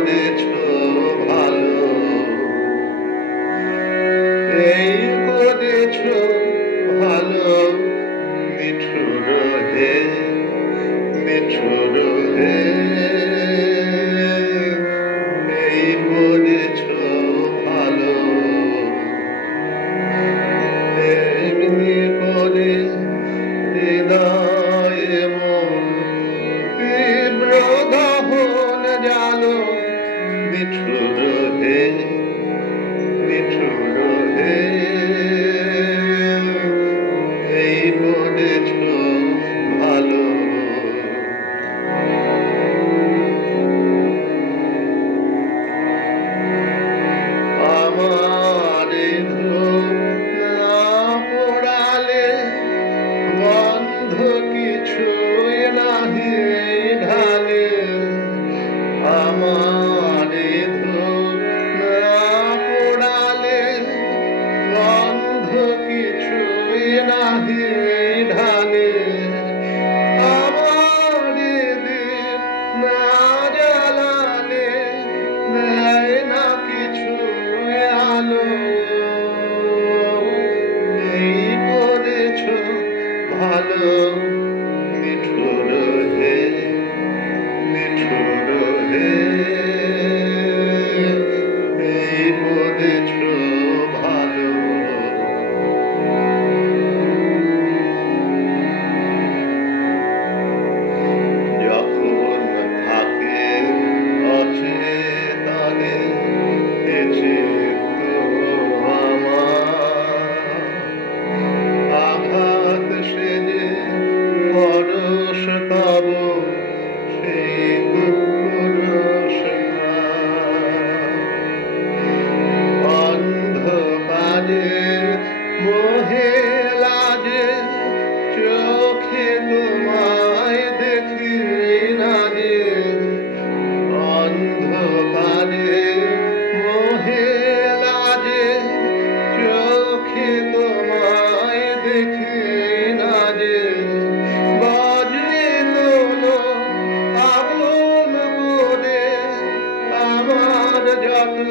করেছ ভালো, এই করেছ ভালো, নিঠুর হে, নিঠুর হে, এই করেছ ভালো। এমনি করে হৃদয়ে মন তীব্র দহন জালো, নিঠুর হে, নিঠুর হে, এই করেছ ভালো। আমার না পড়ালে বন্ধ কিছুই নাহি ঢালে, আমার না পড়ালে বন্ধ কিছুই নাহি ঢালে, আমার দীপ না জ্বালালে নেয় না কিছু আলো, এই করেছ ভালো, নিঠুর হে, নিঠুর হে, এই করেছ ভালো। যখন থাকে অচেতনে চিত্ত আমার, আঘাত সেজে পরশ তব সেই দুঃখ অন্ধকারে মোহে লাজে চোখে তোমায় দেখি না যে, অন্ধকারে মোহে লাজে চোখে তোমায় দেখি না যে, বাজে তোলো আপন করে আমার যত্ন